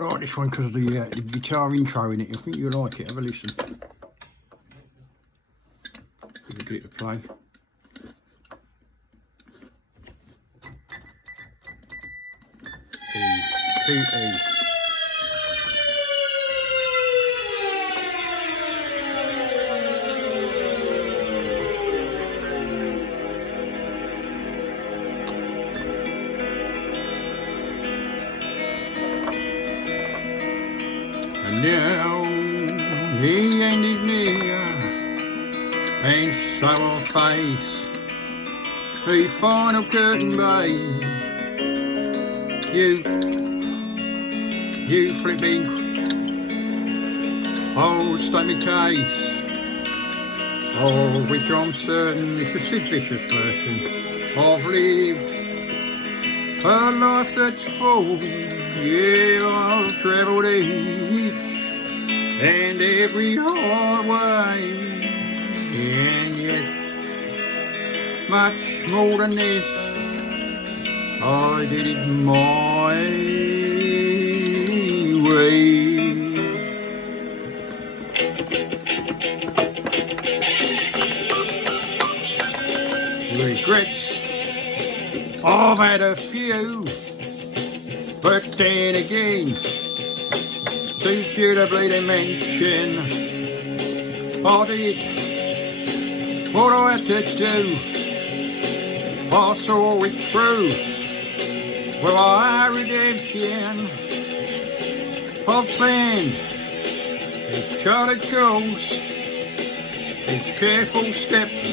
quite like this one because of the guitar intro in it. I think you'll like it. Have a listen. Give it a play. E. And now the end is near, and so I'll face the final curtain, babe. You flipping old statement case, of which I'm certain it's a Sid Vicious version. I've lived a life that's full, yeah, I've travelled each and every highway, and yet much more than this, I did it my way. Regrets, I've had a few, but then again, too few to bleeding mention. I did what I had to do, I saw it through. Well, our redemption of planned its charted course, its careful steps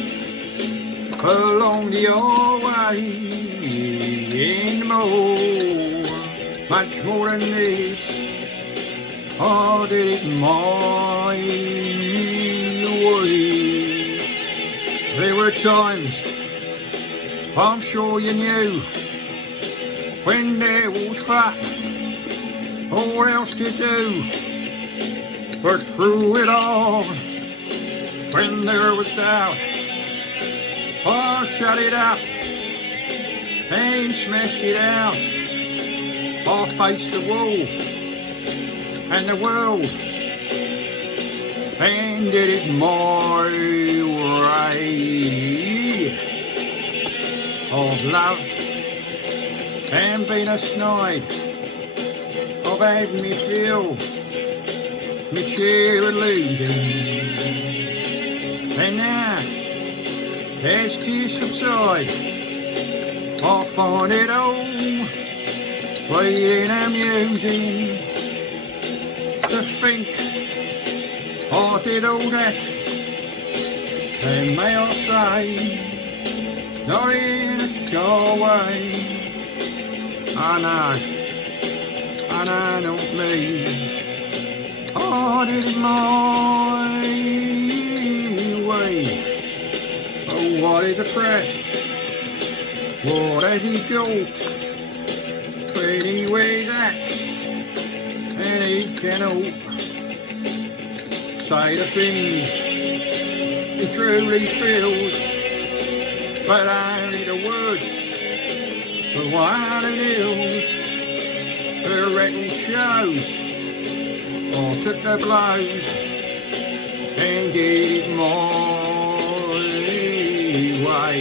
along the way, and more, much more than this, I did it my way. There were times, I'm sure you knew, when there was fun, or else to do, but through it all, when there was doubt, I shut it up and smashed it out. I faced the wall and the world and did it my way. I've loved and been a snide, I've had me fill, me share of losing, and now, as tears subside, I find it all playing amusing to think I did all that, and may I say, not in a dull way. I know, not me. I did it my way. Oh, what is a press? What has he got? But he wears that, and he cannot say the things he truly feels, but only the words. But what it is, the record shows, I took the blows and did it my way.